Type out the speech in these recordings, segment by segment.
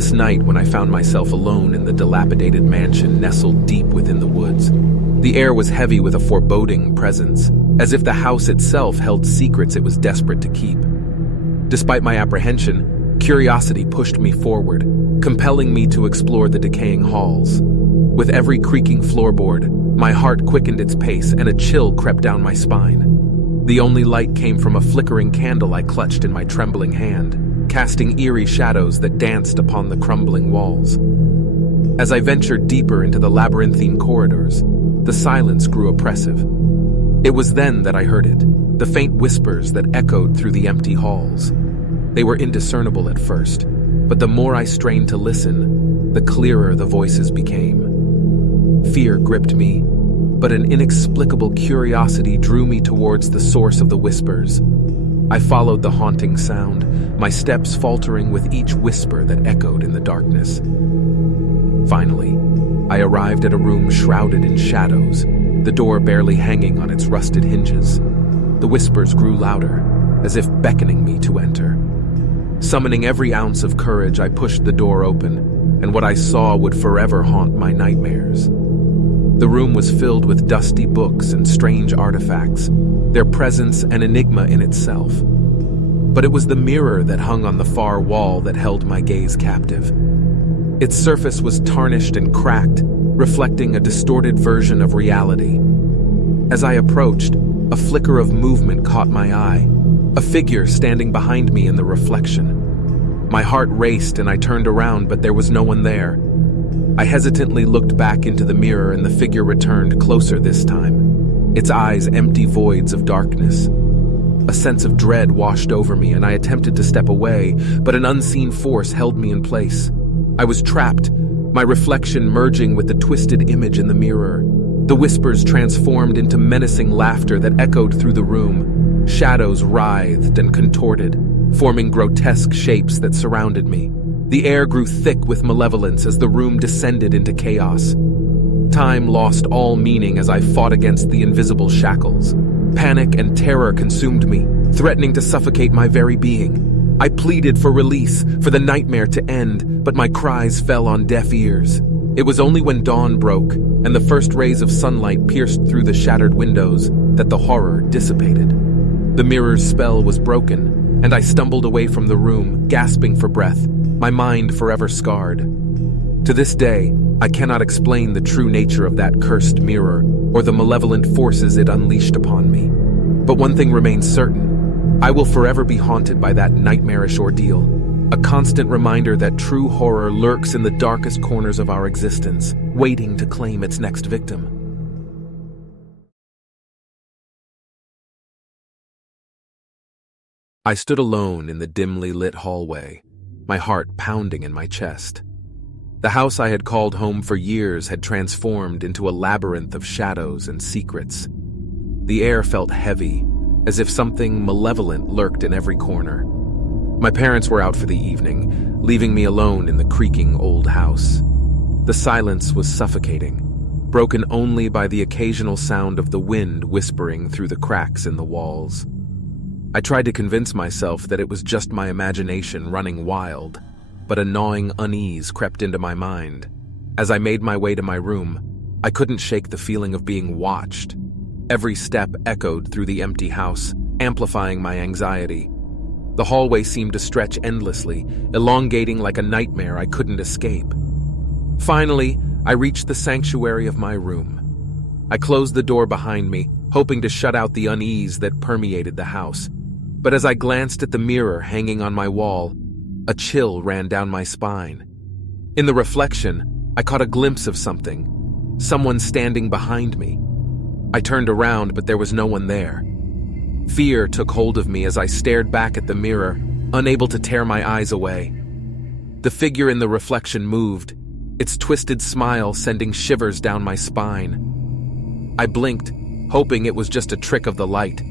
dreamless night when I found myself alone in the dilapidated mansion nestled deep within the woods. The air was heavy with a foreboding presence, as if the house itself held secrets it was desperate to keep. Despite my apprehension, curiosity pushed me forward, compelling me to explore the decaying halls. With every creaking floorboard, my heart quickened its pace and a chill crept down my spine. The only light came from a flickering candle I clutched in my trembling hand, casting eerie shadows that danced upon the crumbling walls. As I ventured deeper into the labyrinthine corridors, the silence grew oppressive. It was then that I heard it, the faint whispers that echoed through the empty halls. They were indiscernible at first, but the more I strained to listen, the clearer the voices became. Fear gripped me, but an inexplicable curiosity drew me towards the source of the whispers. I followed the haunting sound, my steps faltering with each whisper that echoed in the darkness. Finally, I arrived at a room shrouded in shadows, the door barely hanging on its rusted hinges. The whispers grew louder, as if beckoning me to enter. Summoning every ounce of courage, I pushed the door open, and what I saw would forever haunt my nightmares. The room was filled with dusty books and strange artifacts, their presence an enigma in itself. But it was the mirror that hung on the far wall that held my gaze captive. Its surface was tarnished and cracked, reflecting a distorted version of reality. As I approached, a flicker of movement caught my eye, a figure standing behind me in the reflection. My heart raced and I turned around, but there was no one there. I hesitantly looked back into the mirror and the figure returned closer this time, its eyes empty voids of darkness. A sense of dread washed over me and I attempted to step away, but an unseen force held me in place. I was trapped, my reflection merging with the twisted image in the mirror. The whispers transformed into menacing laughter that echoed through the room. Shadows writhed and contorted, forming grotesque shapes that surrounded me. The air grew thick with malevolence as the room descended into chaos. Time lost all meaning as I fought against the invisible shackles. Panic and terror consumed me, threatening to suffocate my very being. I pleaded for release, for the nightmare to end, but my cries fell on deaf ears. It was only when dawn broke and the first rays of sunlight pierced through the shattered windows that the horror dissipated. The mirror's spell was broken, and I stumbled away from the room, gasping for breath, my mind forever scarred. To this day, I cannot explain the true nature of that cursed mirror or the malevolent forces it unleashed upon me. But one thing remains certain. I will forever be haunted by that nightmarish ordeal, a constant reminder that true horror lurks in the darkest corners of our existence, waiting to claim its next victim. I stood alone in the dimly lit hallway, my heart pounding in my chest. The house I had called home for years had transformed into a labyrinth of shadows and secrets. The air felt heavy, as if something malevolent lurked in every corner. My parents were out for the evening, leaving me alone in the creaking old house. The silence was suffocating, broken only by the occasional sound of the wind whispering through the cracks in the walls. I tried to convince myself that it was just my imagination running wild, but a gnawing unease crept into my mind. As I made my way to my room, I couldn't shake the feeling of being watched. Every step echoed through the empty house, amplifying my anxiety. The hallway seemed to stretch endlessly, elongating like a nightmare I couldn't escape. Finally, I reached the sanctuary of my room. I closed the door behind me, hoping to shut out the unease that permeated the house. But as I glanced at the mirror hanging on my wall, a chill ran down my spine. In the reflection, I caught a glimpse of someone standing behind me. I turned around, but there was no one there. Fear took hold of me as I stared back at the mirror, unable to tear my eyes away. The figure in the reflection moved, its twisted smile sending shivers down my spine. I blinked, hoping it was just a trick of the light,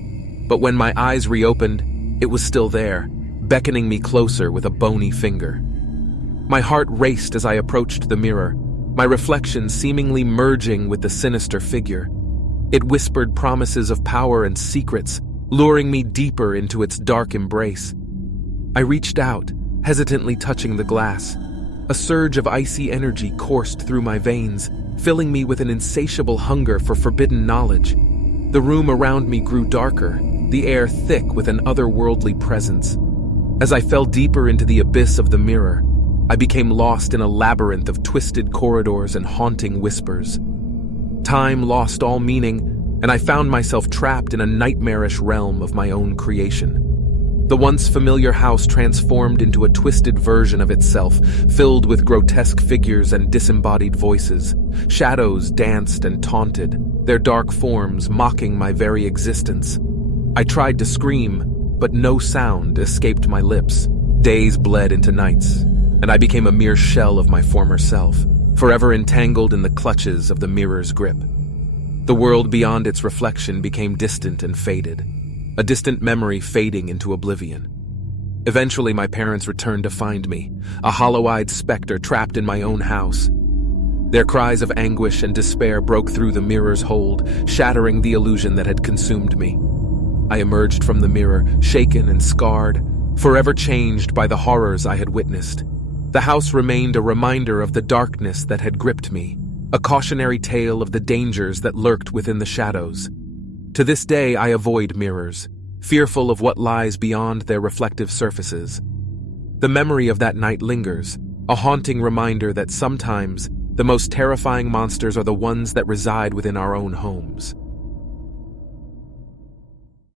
but when my eyes reopened, it was still there, beckoning me closer with a bony finger. My heart raced as I approached the mirror, my reflection seemingly merging with the sinister figure. It whispered promises of power and secrets, luring me deeper into its dark embrace. I reached out, hesitantly touching the glass, A surge of icy energy coursed through my veins, filling me with an insatiable hunger for forbidden knowledge. The room around me grew darker, the air thick with an otherworldly presence. As I fell deeper into the abyss of the mirror, I became lost in a labyrinth of twisted corridors and haunting whispers. Time lost all meaning, and I found myself trapped in a nightmarish realm of my own creation. The once familiar house transformed into a twisted version of itself, filled with grotesque figures and disembodied voices. Shadows danced and taunted, their dark forms mocking my very existence. I tried to scream, but no sound escaped my lips. Days bled into nights, and I became a mere shell of my former self, forever entangled in the clutches of the mirror's grip. The world beyond its reflection became distant and faded, a distant memory fading into oblivion. Eventually, my parents returned to find me, a hollow-eyed specter trapped in my own house. Their cries of anguish and despair broke through the mirror's hold, shattering the illusion that had consumed me. I emerged from the mirror, shaken and scarred, forever changed by the horrors I had witnessed. The house remained a reminder of the darkness that had gripped me, a cautionary tale of the dangers that lurked within the shadows. To this day, I avoid mirrors, fearful of what lies beyond their reflective surfaces. The memory of that night lingers, a haunting reminder that sometimes the most terrifying monsters are the ones that reside within our own homes.